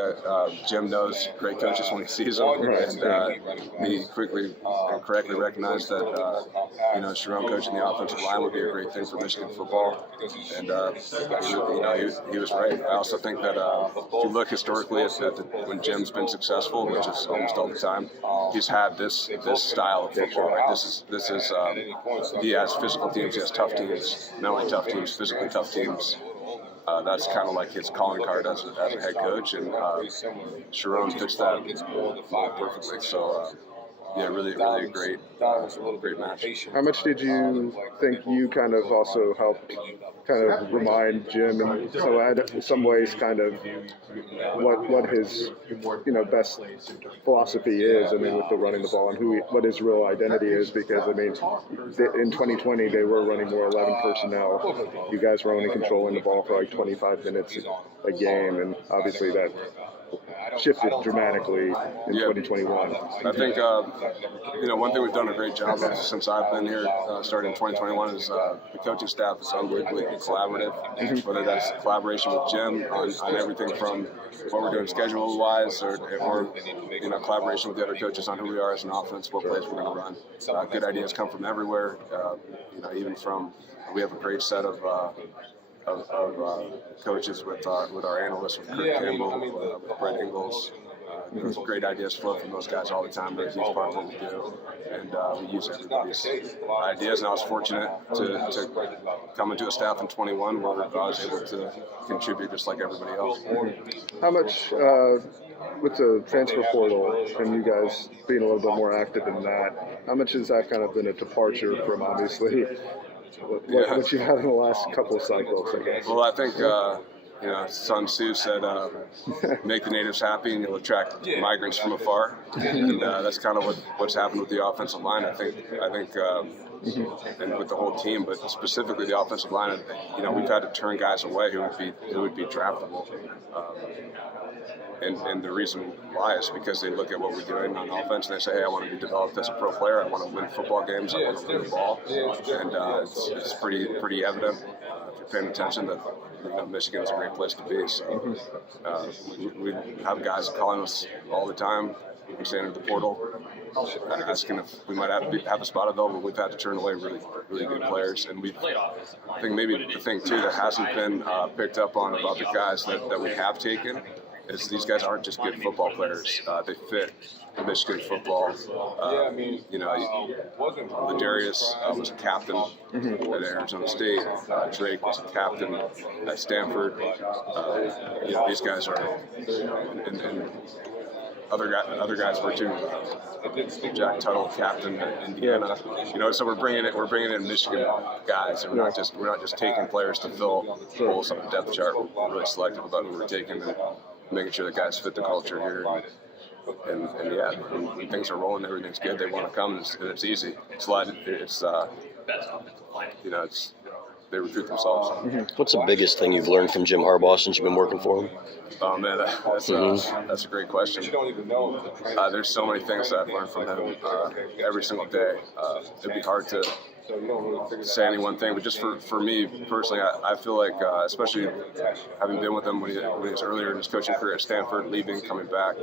that Jim knows great coaches when he sees them, and he quickly and correctly recognized that Sharon coaching the offensive line would be a great thing for Michigan football, and he was right. I also think that if you look historically at when Jim's been successful, which is almost all the time, he's had this style of football. Right? This is he has physical teams, he has tough teams, not only tough teams, physically tough teams. That's kind of like his calling card as a head coach, and Sharon fits that perfectly. So, really a great match. How much did you think you kind of also helped kind of remind Jim, and so in some ways kind of what his best philosophy is? I mean, with the running the ball and what his real identity is, because I mean, in 2020 they were running more 11 personnel. You guys were only controlling the ball for like 25 minutes a game, and obviously that shifted dramatically in 2021. I think one thing we've done a great job of since I've been here, starting in 2021, is the coaching staff is unbelievably collaborative. Whether that's collaboration with Jim on everything from what we're doing schedule-wise, or collaboration with the other coaches on who we are as an offense, what plays we're going to run. Good ideas come from everywhere. Even from we have a great set of coaches with our analysts, with Kurt Campbell, with Brett Ingles. There's great ideas flow from those guys all the time. They're a huge part of what we do, and we use everybody's ideas. And I was fortunate to come into a staff in 21 where I was able to contribute just like everybody else. How much, with the transfer portal and you guys being a little bit more active in that, how much has that kind of been a departure from obviously what you've had in the last couple of cycles, I guess? Well, I think Sun Tzu said, make the natives happy and you'll attract migrants from afar. And that's kind of what's happened with the offensive line. I think and with the whole team, but specifically the offensive line, we've had to turn guys away who would be draftable. And the reason why is because they look at what we're doing on offense and they say, hey, I want to be developed as a pro player. I want to win football games. I want to win the ball. And it's pretty evident if you're paying attention that Michigan is a great place to be. So we have guys calling us all the time. We stand at the portal, asking if we might have a spot available. We've had to turn away really good players, and I think maybe the thing too that hasn't been picked up on about the guys that we have taken is these guys aren't just good football players. They fit Michigan football. Ladarius was a captain at Arizona State. Drake was a captain at Stanford. These guys are, and other guys were too. Jack Tuttle, captain at Indiana. So we're bringing in Michigan guys, and we're not just taking players to fill holes on the depth chart. We're really selective about who we're taking and making sure the guys fit the culture here. And when things are rolling, everything's good. They want to come, and it's easy. They recruit themselves. What's the biggest thing you've learned from Jim Harbaugh since you've been working for him? Oh man, that's a great question. There's so many things that I've learned from him every single day. It'd be hard to say any one thing, but just for me personally, I feel like, especially having been with him when he was earlier in his coaching career at Stanford, leaving, coming back,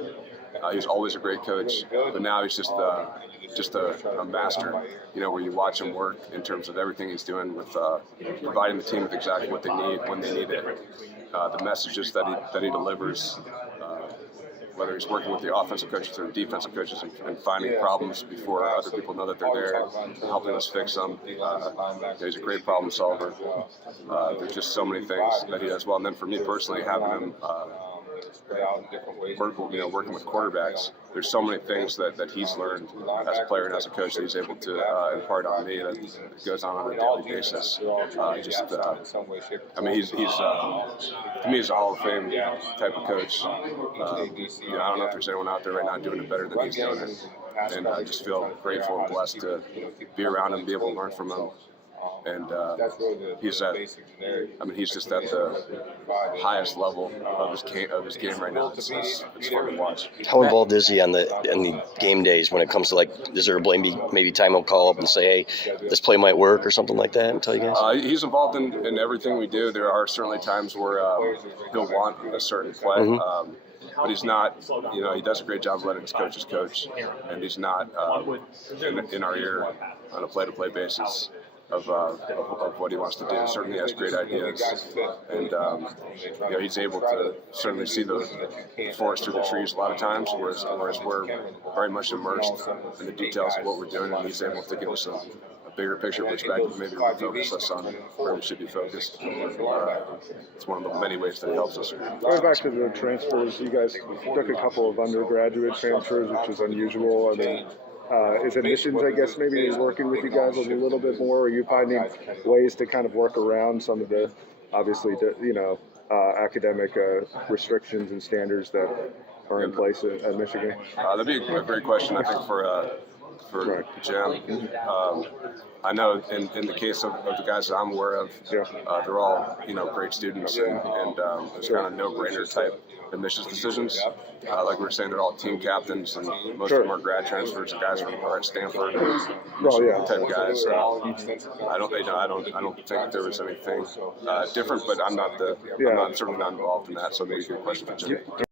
he was always a great coach, but now he's just a master, where you watch him work in terms of everything he's doing with providing the team with exactly what they need when they need it. The messages that he delivers, whether he's working with the offensive coaches or the defensive coaches and finding problems before other people know that they're there, and helping us fix them. He's a great problem solver. There's just so many things that he does well. And then for me personally, having him working with quarterbacks, there's so many things that he's learned as a player and as a coach that he's able to impart on me that goes on a daily basis. He's to me, he's a Hall of Fame type of coach. I don't know if there's anyone out there right now doing it better than he's doing it, and I just feel grateful and blessed to be around him, be able to learn from him. And he's just at the highest level of his game right now. It's fun to watch. How involved is he on the game days when it comes to, like, is there maybe time he'll call up and say, hey, this play might work or something like that and tell you guys? He's involved in everything we do. There are certainly times where he'll want a certain play. but he's not. He does a great job of letting his coaches coach, and he's not in our ear on a play-to-play basis of what he wants to do. Certainly has great ideas, and he's able to certainly see the forest through the trees a lot of times, whereas we're very much immersed in the details of what we're doing, and he's able to give us a bigger picture perspective, maybe refocus us on where we should be focused. It's one of the many ways that he helps us. Going back to the transfers, you guys took a couple of undergraduate transfers, which is unusual. I mean, is admissions, I guess, maybe working with you guys a little bit more? Are you finding ways to kind of work around some of the, obviously, academic restrictions and standards that are in place at Michigan? That'd be a great question, I think, for Jim. I know in the case of the guys that I'm aware of, they're all great students, and there's kind of no-brainer type admissions decisions. Like we were saying, they're all team captains, and most of them are grad transfers. The guys are at Stanford, type of guys. I don't think there was anything different, but I'm certainly not involved in that. So maybe a good question for Jim.